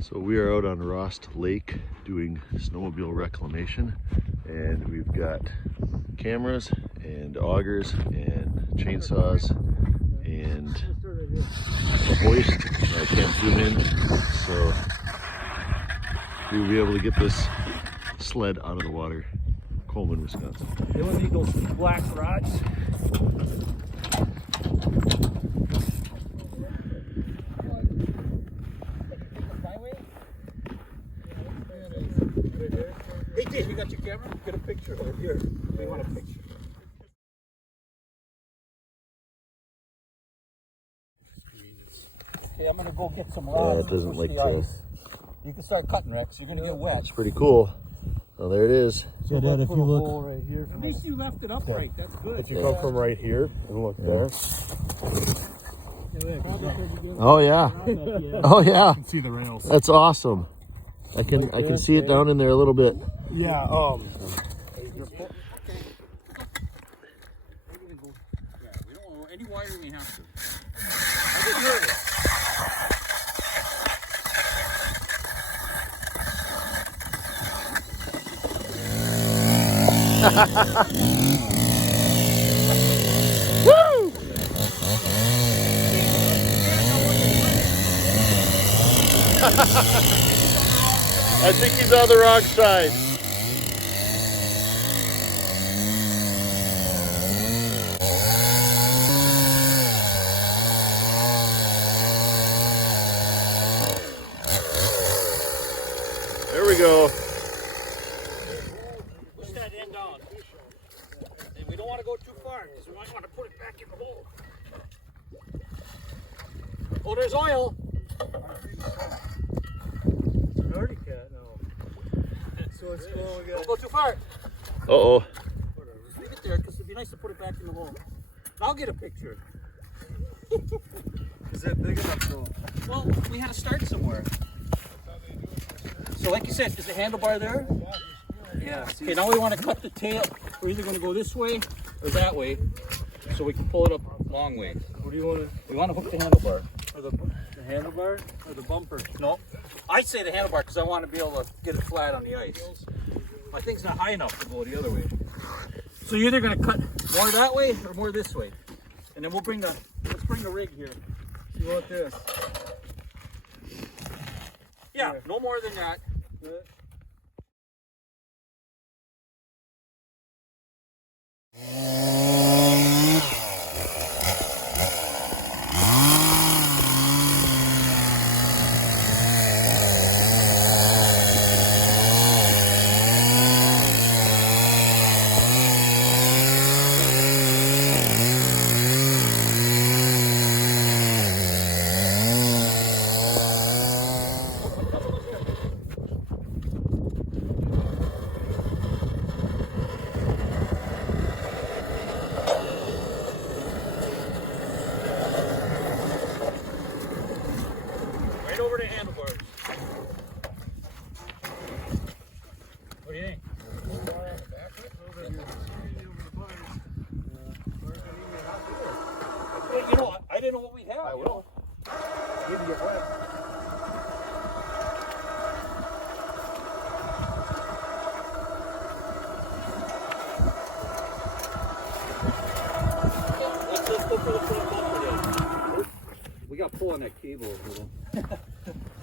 So we are out on Rost Lake doing snowmobile reclamation, and we've got cameras and augers and chainsaws and a hoist. I can't zoom in, so we'll be able to get this sled out of the water. Coleman, Wisconsin. They will need those black rods. Hey Dave, you got your camera? Get a picture over here. We want a picture. Okay, I'm gonna go get some rods. It doesn't like the to. ice. You can start cutting, Rex. You're gonna get wet. It's pretty cool. Oh, there it is. So that if you look right here, at least you left it upright. That's good. if you come from right here and look there, Oh yeah. Oh yeah. you can see the rails. That's awesome. I can see it down in there a little bit. Yeah, we don't want any wider than you have to. I just heard it. Woo! I think he's on the wrong side. There we go. Push that end on. And we don't want to go too far because we might want to put it back in the hole. Oh, there's oil. already cat now. So it's going Don't go too far. Uh-oh. Just leave it there because it'd be nice to put it back in the hole. I'll get a picture. Is that big enough though? Well, we had to start somewhere. So like you said, is the handlebar there? Yeah. Okay, now we want to cut the tail. We're either going to go this way or that way so we can pull it up long way. What do you want to? We want to hook the handlebar. Or the handlebar or the bumper? No, I say the handlebar because I want to be able to get it flat on the ice. My thing's not high enough to go the other way. So you're either going to cut more that way or more this way. And then let's bring the rig here. You want this? Yeah, no more than that. Right over the handlebars. What do you think? You know, I didn't know what we had. I will. Didn't get wet. Let's go for the front bumper then. We got to pull on that cable over there.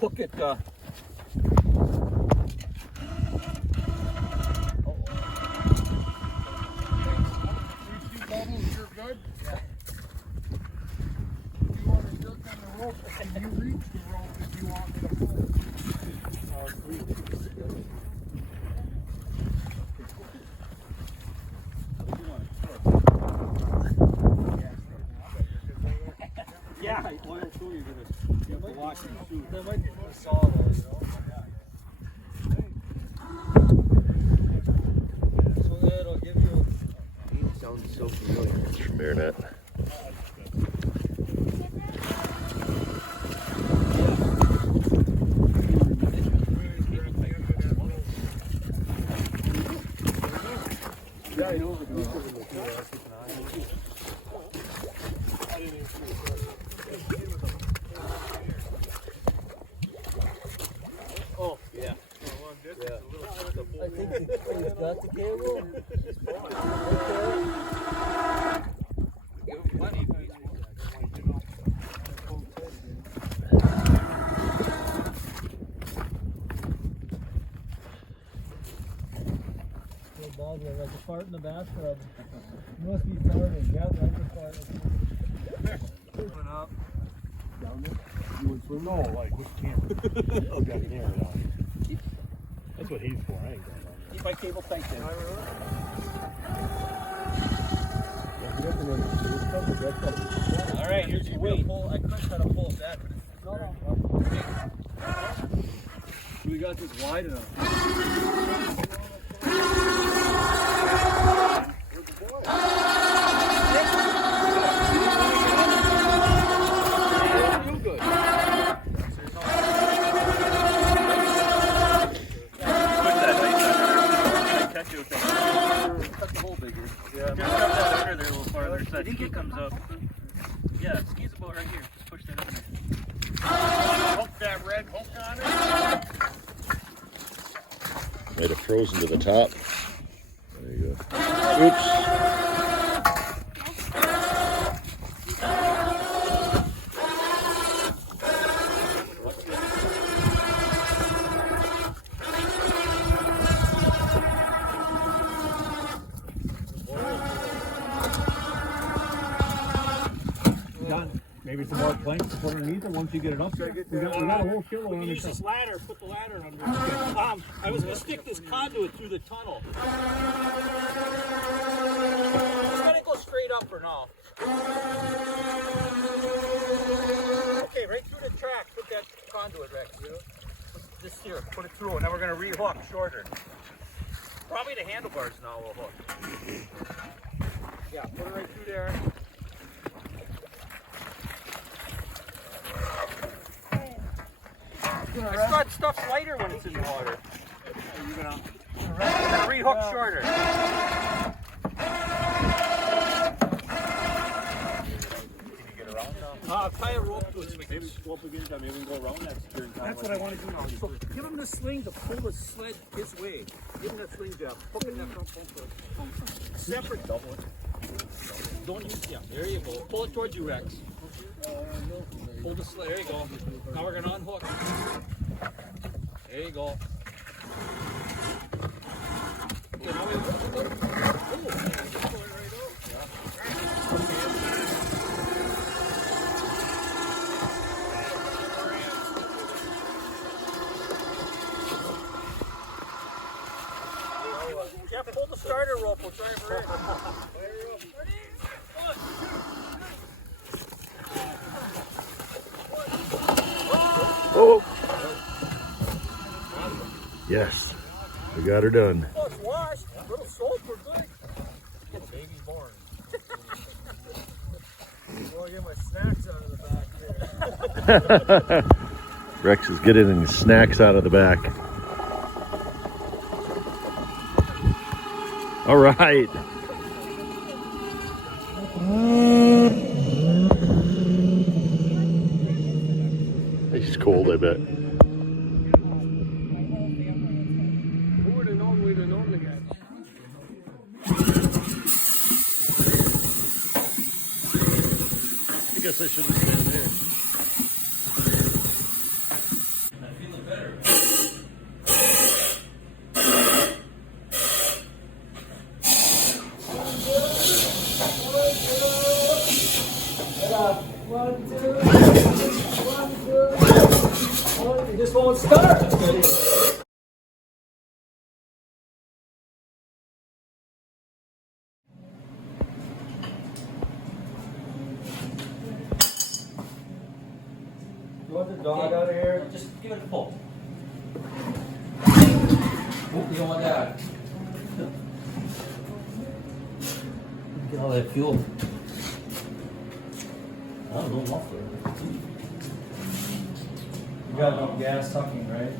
Hook it. You're good. Yeah. If you want to jerk on the rope, you reach the rope if you want me to pull. Yeah, oil too. You're gonna have to wash your shoes. There might be a saw though, you know. So it'll give you. It sounds so familiar. It's from Marinette. Yeah, I know the group of them. I think he's got the cable. Give him plenty. Like a fart in the bathtub. You must be farting. Yeah, that's a fart. Open up. Down there? You would swim? No, like with the camera. Oh, got an air it out. That's what he's for. I ain't going down there. Keep my cable tight then. All right, here's your weight. I could try to pull it back, but it's We got this wide enough. cut the hole bigger. Yeah, just shove that under there a little farther so that ski comes up. Yeah, ski's about right here. Just push that under. Hook that red hook on it. Might have frozen to the top. There you go. Oops. Maybe some more planks to put underneath it once you get it up there. We got a whole kilo on Use it. this ladder, put the ladder under. I was going to stick this conduit through the tunnel. It's going to go straight up or no? Okay, right through the track, put that conduit, Rex. Just here, put it through, and then we're going to re-hook shorter. Probably the handlebars now will hook. Yeah, put it right through there. I thought stuff's lighter when it's in the water. You're gonna re-hook shorter. Can you get around now? Tie a rope to it so we can. Maybe go up again, maybe we can go around that steering column. That's what I want to do now. So give him the sling to pull the sled his way. Give him that sling, Jeff. Hook it in that front bumper. Separate. Double it. Don't use, yeah, there you go. Pull it towards you, Rex. Pull the sled, there you go. Now we're gonna unhook. There you go. Okay, now Jeff, pull the starter rope. We'll try it for it. Oh! Yes, we got her done. Oh, it's washed. A little soap, we're good. Baby's born. I'll get my snacks out of the back here. Rex is getting his snacks out of the back. All right. He's cold, I bet. Who would have known we'd have known again? I guess I shouldn't stand there. This won't start. You want the dog out of here? Just give it a pull. Oh, you don't want that. Get all that fuel. Oh, a little muffler. You got no gas tucking, right?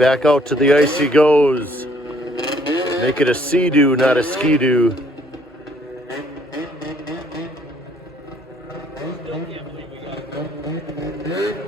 back out to the ice he goes. Make it a sea-doo, not a ski-doo. Still can't believe we got it going.